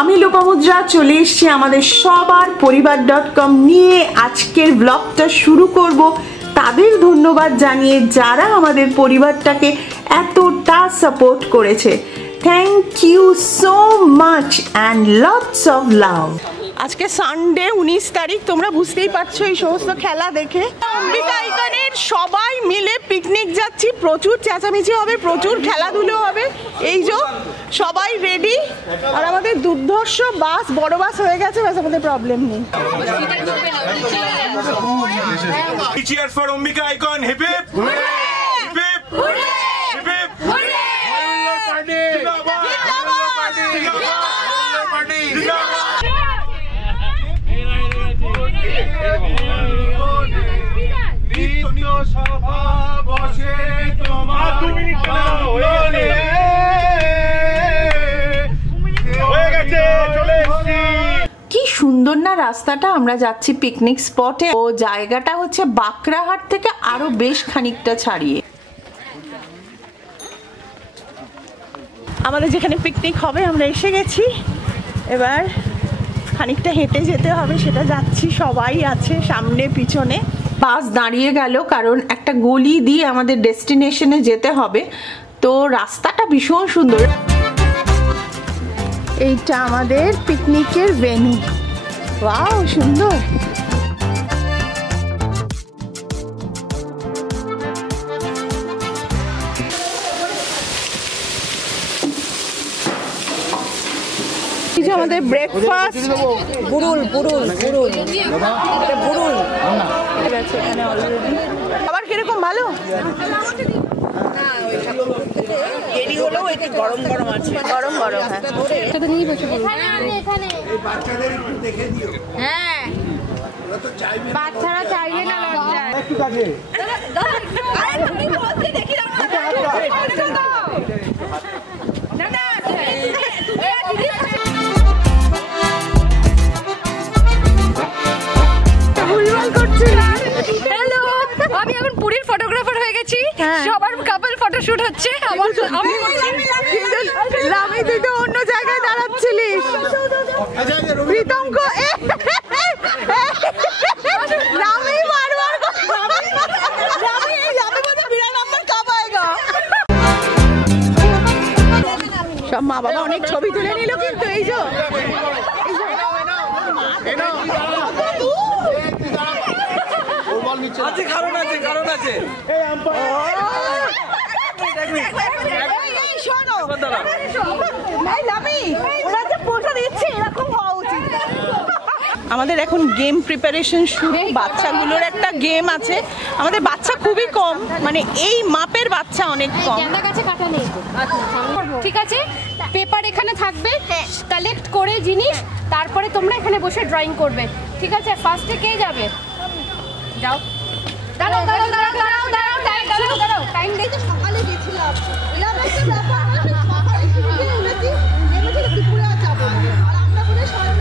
আমি লোপামুদ্রা চলে এসেছি আমাদের সবার পরিবার.com নিয়ে আজকের ব্লগটা শুরু করব তাদের ধন্যবাদ জানিয়ে যারা আমাদের পরিবারটাকে এতটা সাপোর্ট করেছে। Thank you so much and lots of love. আজকে সানডে 19 তারিখ, তোমরা বুঝতেই পারছো এই সমস্ত খেলা দেখে। অম্বিকা আইকনের সবাই মিলে পিকনিক যাচ্ছি, প্রচুর চেঁচামেচি হবে, প্রচুর খেলাধুলো হবে। এই যে সবাই রেডি, আর আমাদের দুর্ধর্ষ বাস, বড় বাস হয়ে গেছে, বাস আমাদের প্রবলেম নেই। Cheers for Ambika Icon. Hip hip. Hooray! Hip hip. Hooray! Hip hip. Hooray! Party! Zindabad! Party! নিত্য সভা বসে তোমার 2 মিনিট হয়ে গেছে, চলে এসেছি। কি সুন্দর না রাস্তাটা, আমরা যাচ্ছি পিকনিক স্পটে। ও জায়গাটা হচ্ছে বাঁকড়াহাট থেকে আরো বেশ খানিকটা ছাড়িয়ে। আমাদের যেখানে পিকনিক হবে আমরা এসে গেছি, এবার খানিকটা হেঁটে যেতে হবে, সেটা যাচ্ছি। সবাই আছে সামনে পিছনে। বাস দাঁড়িয়ে গেল কারণ একটা গলি দিয়ে আমাদের ডেস্টিনেশনে যেতে হবে, তো রাস্তাটা ভীষণ সুন্দর। এইটা আমাদের পিকনিকের ভেন্যু। ওয়াও, সুন্দর। এই যে আমাদের ব্রেকফাস্ট, বুরুল বুরুল বুরুল, এটা বুরুল আছে এখানে অলরেডি। আবার কিরকম ভালো? দেরি হলেও একটু গরম গরম আছে, গরম গরম। হ্যাঁ, এটা নিয়ে বসে পড়ো। এখানে বাচ্চাদের একটু দেখে দিও। হ্যাঁ, ওরা তো চাইবে, বাচ্চারা চাইবে না লজ্জা। একটু কাছে আরে তুমি বলতে দেখি না। না না, হ্যালো, আমি এখন পুরীর ফটোগ্রাফার হয়ে গেছি। সবার কাপল ফটোশুট হচ্ছে। রামি, তুই তো অন্য জায়গায় দাঁড়াচ্ছিলিস। প্রীতম কো রামি বারবার রামি এই রামি বলে বিনা নাম্বার কব আएगा। সব মা বাবা অনেক ছবি তুলে নিল, কিন্তু এই যে আছে কারণ আছে, কারণ আছে। আমাদের এখন গেম প্রিপারেশন শুরু। বাচ্চাগুলোর একটা গেম আছে। আমাদের বাচ্চা খুবই কম, মানে এই মাপের বাচ্চা অনেক কম। ঠিক আছে, পেপার এখানে থাকবে, কালেক্ট করে জিনিস, তারপরে তোমরা এখানে বসে ড্রয়িং করবে। ঠিক আছে, ফার্স্টে কে যাবে? যাও। দাঁড়াও দাঁড়াও দাঁড়াও দাঁড়াও দাঁড়াও দাঁড়াও দাঁড়াও, টাইম দেখে সকালে গেছিলাম। এলাম একটা ব্যাপার, সকালে শুরু হয়েছে, নেমেছে দুপুরে আর যাবো না। আর আমরা বলে সবাই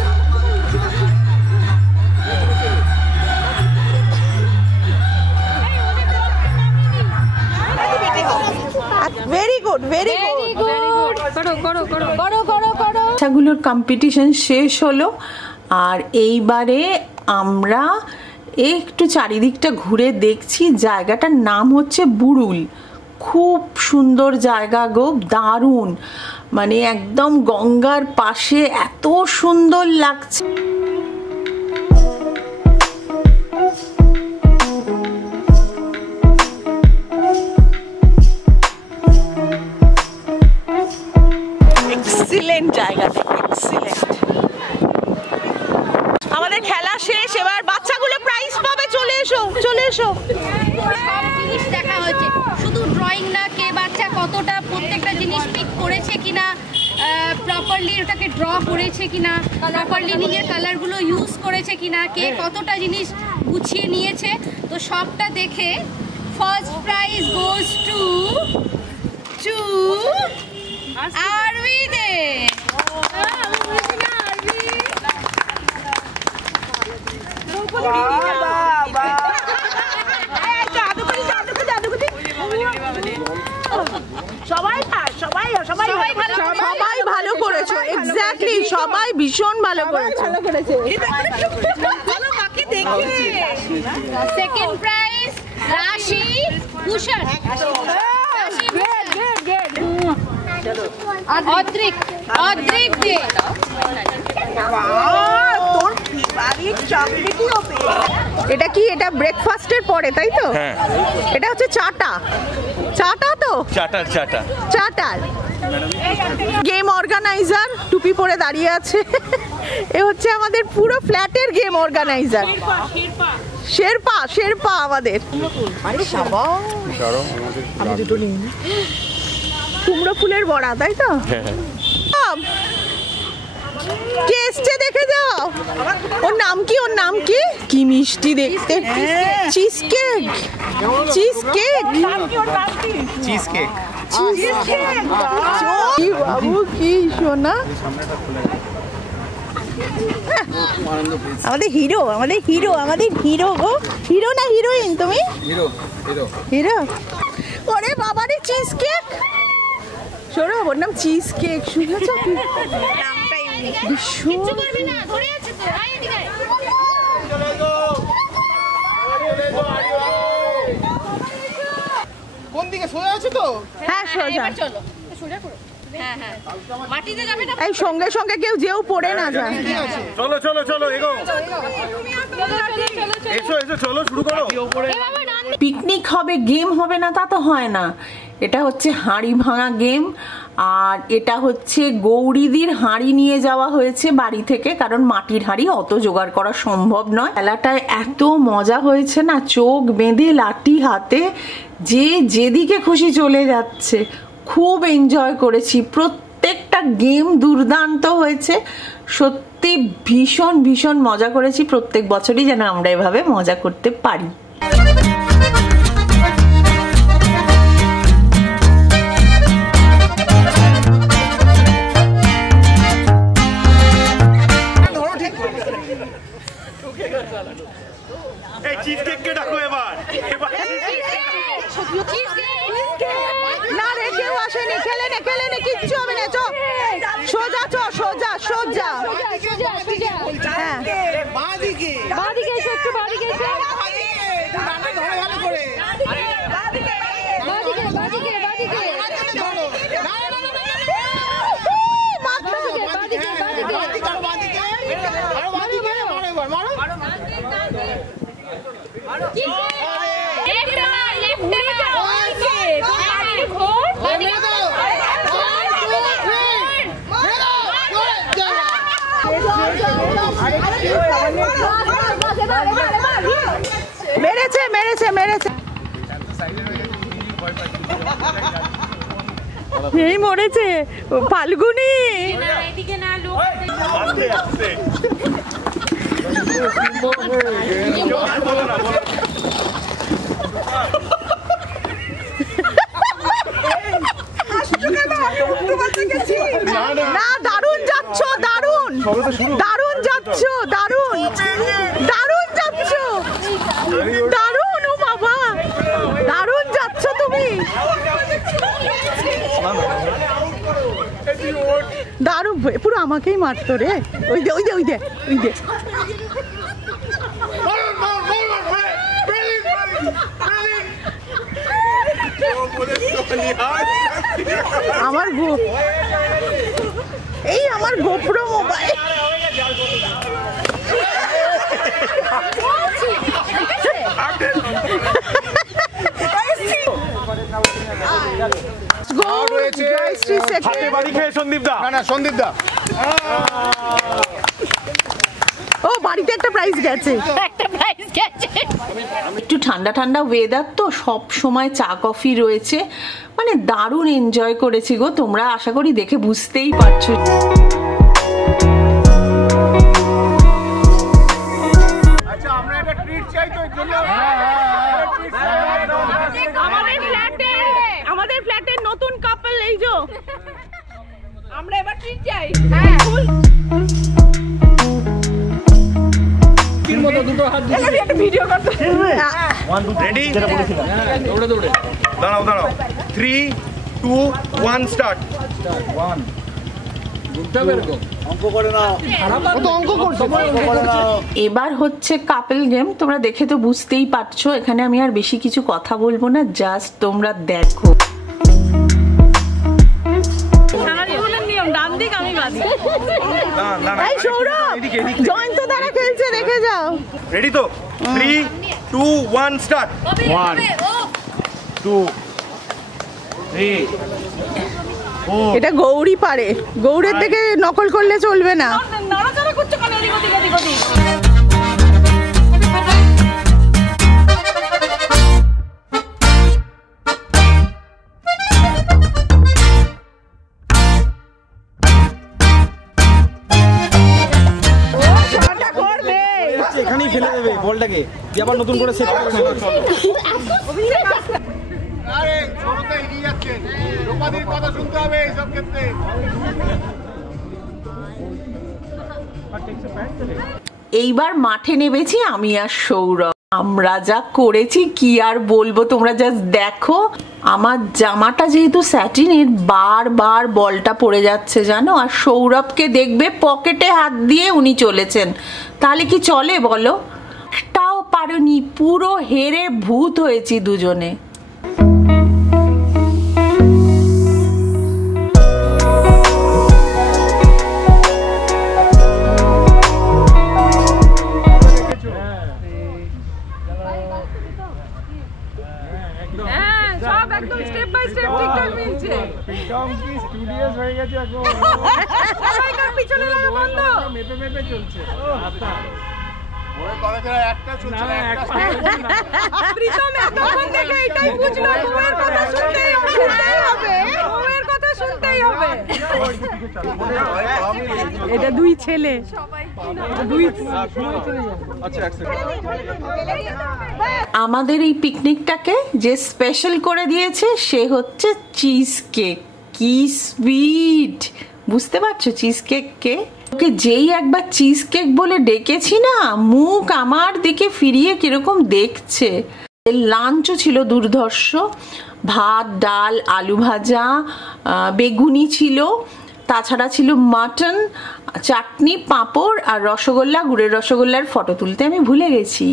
ভেরি গুড, ভেরি গুড। করো করো করো করো করো করো। বাচ্চাগুলোর কম্পিটিশন শেষ হলো, আর এইবারে আমরা একটু চারিদিকটা ঘুরে দেখছি। জায়গাটার নাম হচ্ছে বুরুল। খুব সুন্দর জায়গা গো, দারুণ, মানে একদম গঙ্গার পাশে, এত সুন্দর লাগছে। এক্সিলেন্ট জায়গা, এক্সিলেন্ট। আমাদের খেলা শেষ, এবার বাচ্চাগুলো প্রাইজ পাবে। চলে এসো, চলে এসো। সব জিনিস দেখা হচ্ছে, শুধু ড্রয়িং না, কে বাচ্চা কতটা প্রত্যেকটা জিনিস পিক করেছে কিনা, প্রপারলি ওটাকে ড্র করেছে কিনা, প্রপারলি নিজের কালারগুলো ইউজ করেছে কিনা, কে কতটা জিনিস গুছিয়ে নিয়েছে। তো সবটা দেখে ফার্স্ট প্রাইজ গোজ টু আরবিদে। সবাই ভালো করেছো। এক্স্যাক্টলি, সবাই ভীষণ ভালো করেছে। সেকেন্ড প্রাইজ রাশি ভূষণ, অদ্রিক দে। এটা কি? এটা ব্রেকফাস্টের পরে, তাই তো? হ্যাঁ। এটা হচ্ছে চাটা তো? চাটার গেম অর্গানাইজার টুপি পরে দাঁড়িয়ে আছে। এ হচ্ছে আমাদের পুরো ফ্ল্যাটের গেম অর্গানাইজার, শেরপা আমাদের। আমি দুটো নিই। কুমড়ো ফুলের বড়া, তাই তো? কে এসছে দেখে যাও। ওর নাম কি? কি মিষ্টি দেখতে। Cheese cake. বাবু কি সোনা, আমাদের হিরো গো। হিরো না হিরোইন তুমি? হিরো। ওরে বাবারে চিজ কেক। শোনো, ওর নাম চিজ কেক, শুনেছ কি? কিচ্ছু করবি না, ধরে আছে তো। আয় এদিকে। কোন দিকে সোজা আছে তো? হ্যাঁ সোজা। এবার চলো সোজা করো। হ্যাঁ মাটিতে যাবে না। এই সঙ্গে কেউ যেও পড়ে না যায়। চলো এগো। এসো চলো শুরু করো। পিকনিক হবে, গেম হবে না তা তো হয় না। এটা হচ্ছে হাঁড়ি ভাঙা গেম, আর এটা হচ্ছে গৌরীদির হাঁড়ি নিয়ে যাওয়া হয়েছে বাড়ি থেকে, কারণ মাটির হাঁড়ি অত জোগাড় করা সম্ভব নয়। খেলাটায় এত মজা হয়েছে না, চোখ বেঁধে লাঠি হাতে যে যেদিকে খুশি চলে যাচ্ছে। খুব এনজয় করেছি, প্রত্যেকটা গেম দুর্দান্ত হয়েছে। সত্যি ভীষণ মজা করেছি। প্রত্যেক বছরই যেন আমরা এভাবে মজা করতে পারি। এই চিজ কেককে ডাকো এবার। না রে, কেউ আসেনি, খেলে নে, কিচ্ছু হবে না। সোজা। হ্যাঁ, বাঁদিকে এসো, একটু বাঁদিকে এসো। ধরে ভালো করে। বাঁদিকে। মেরেছে। এই মরেছে ফাল্গুনি। এদিকে না, লোক আস্তে না, দারুণ যাচ্ছ, দারুণ যাচ্ছ। ও বাবা, দারুণ যাচ্ছ তুমি। দারুণ, পুরো আমাকেই মারতো রে। ওই দে। আমার গোপ্রো মোবাইল। হাতে বাড়ি খেয়ে সন্দীপ দা। ও, বাড়িতে একটা প্রাইজ গেছে। একটু ঠান্ডা ওয়েদার তো, সব সময় চা কফি রয়েছে, মানে দারুণ এনজয় করেছি গো। তোমরা আশা করি দেখে বুঝতেই পারছো। আচ্ছা, আমরা একটা ট্রিট চাই তো, এর জন্য আমাদের ফ্ল্যাটের নতুন কাপল, এই যে আমরা এবার ট্রিট চাই। ভিডিও করতে রেডি? দাঁড়াও 3, 2, 1 স্টার্ট। এবার হচ্ছে কাপল গেম। তোমরা দেখে তো বুঝতেই পারছো, এখানে আমি আর বেশি কিছু কথা বলবো না, জাস্ট তোমরা দেখো। রেডি তো? 3 2 1 স্টার্ট। 1 2 3 এটা গৌরী পারে, গৌরের থেকে নকল করলে চলবে না। এখানেই ফেলে দেবে বলটাকে, দিয়ে আবার নতুন করে সেট করে নেবে। আরে ছোটতে এগিয়ে যাচ্ছেন, রূপাদির কথা শুনতে হবে এইসব ক্ষেত্রে। এইবার মাঠে নেমেছি আমি আর সৌরভ। আমরা যা করেছি কি আর বলবো, তোমরা জাস্ট দেখো। আমার জামাটা যেহেতু স্যাটিনের, বারবার বলটা পড়ে যাচ্ছে জানো। আর সৌরভকে দেখবে পকেটে হাত দিয়ে উনি চলেছেন, তাহলে কি চলে বলো? একটাও পারোনি, পুরো হেরে ভূত হয়েছি দুজনে। এটা দুই ছেলে, আমাদের এই পিকনিকটাকে যে স্পেশাল করে দিয়েছে সে হচ্ছে চিজ কেক। কি সুইট, বুঝতে পারছো চিজ কেক কে? ওকে যেই একবার চিজ কেক বলে ডেকেছি না, মুখ আমার দিকে ফিরিয়ে কিরকম দেখছে। লাঞ্চও ছিল দুর্ধর্ষ, ভাত, ডাল, আলু ভাজা, বেগুনি ছিল, তাছাড়া ছিল মাটন, চাটনি, পাঁপড় আর রসগোল্লা। গুড়ের রসগোল্লার ফটো তুলতে আমি ভুলে গেছি।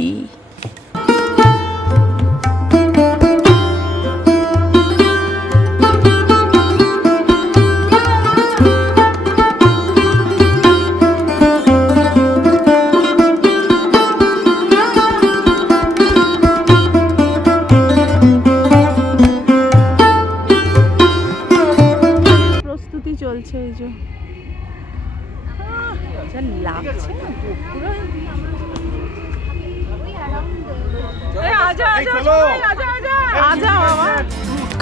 প্রস্তুতি চলছে, এই যে লাগছে না পুরো।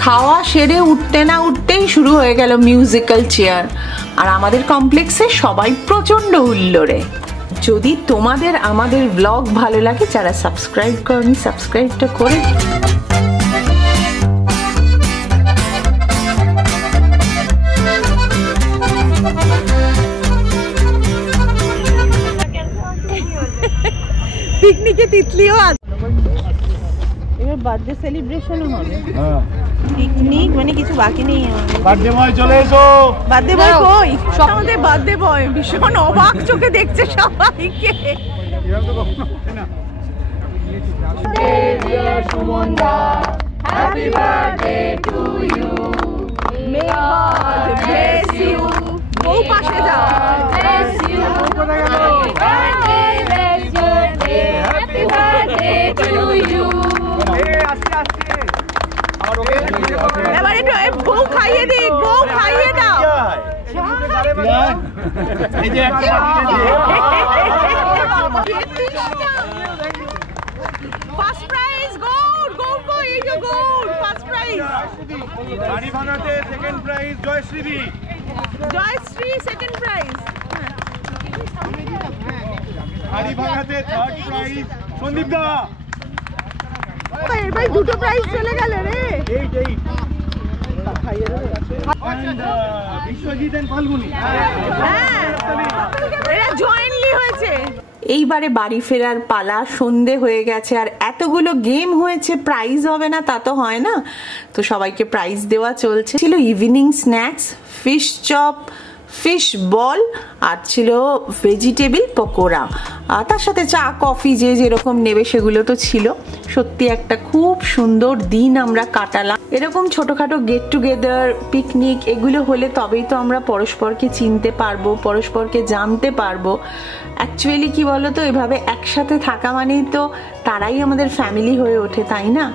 খাওয়া সেরে উঠতে না উঠতেই শুরু হয়ে গেল মিউজিক্যাল চেয়ার। আর আমাদের কমপ্লেক্সে সবাই প্রচন্ড হুল্লোড়ে। যদি তোমাদের আমাদের ব্লগ ভালো লাগে, যারা সাবস্ক্রাইব করনি সাবস্ক্রাইবটা করে। পিকনিকে তিতলিও আছে, এবার বার্থডে সেলিব্রেশনও হবে। পিকনিক মানে কিছু বাকি নেই। বার্থডে বয় চলে এসো। বার্থডে বয় কই? আমাদের বার্থডে বয় ভীষণ অবাক চোখে দেখছে সবাইকে। Happy birthday to you, may God bless you. বউ পাশে যাও। Bless you, happy birthday to you. এবার একটু বউ খাইয়ে দিই, বউ খাইয়ে দাও। ফার্স্ট প্রাইজ গোল্ড, গোল্ড কো এই যে গোল্ড ফার্স্ট প্রাইজ। গাড়ি ভাঙাতে second prize Jayashree, Jayashree second prize. গাড়ি ভাঙাতে থার্ড প্রাইজ সন্দীপ দা। ভাই দুটো প্রাইজ চলে গেল রে। বিশ্বজিৎ এন্ড ফাল্গুনি, এরা জয়েন্টলি হয়েছে। এইবারে বাড়ি ফেরার পালা, সন্ধে হয়ে গেছে আর এতগুলো গেম হয়েছে, প্রাইজ হবে না তা তো হয় না। তো সবাইকে প্রাইজ দেওয়া চলছে। ছিল evening snacks, fish chop, fish ball আর ছিল ভেজিটেবল পকোড়া, আর তার সাথে চা কফি যে যেরকম নেবে সেগুলো তো ছিল। সত্যি একটা খুব সুন্দর দিন আমরা কাটালাম। এরকম ছোটখাটো গেট টুগেদার, পিকনিক এগুলো হলে তবেই তো আমরা পরস্পরকে চিনতে পারবো, পরস্পরকে জানতে পারবো। অ্যাকচুয়ালি কি বলতো, এভাবে একসাথে থাকা মানেই তো তারাই আমাদের ফ্যামিলি হয়ে ওঠে, তাই না?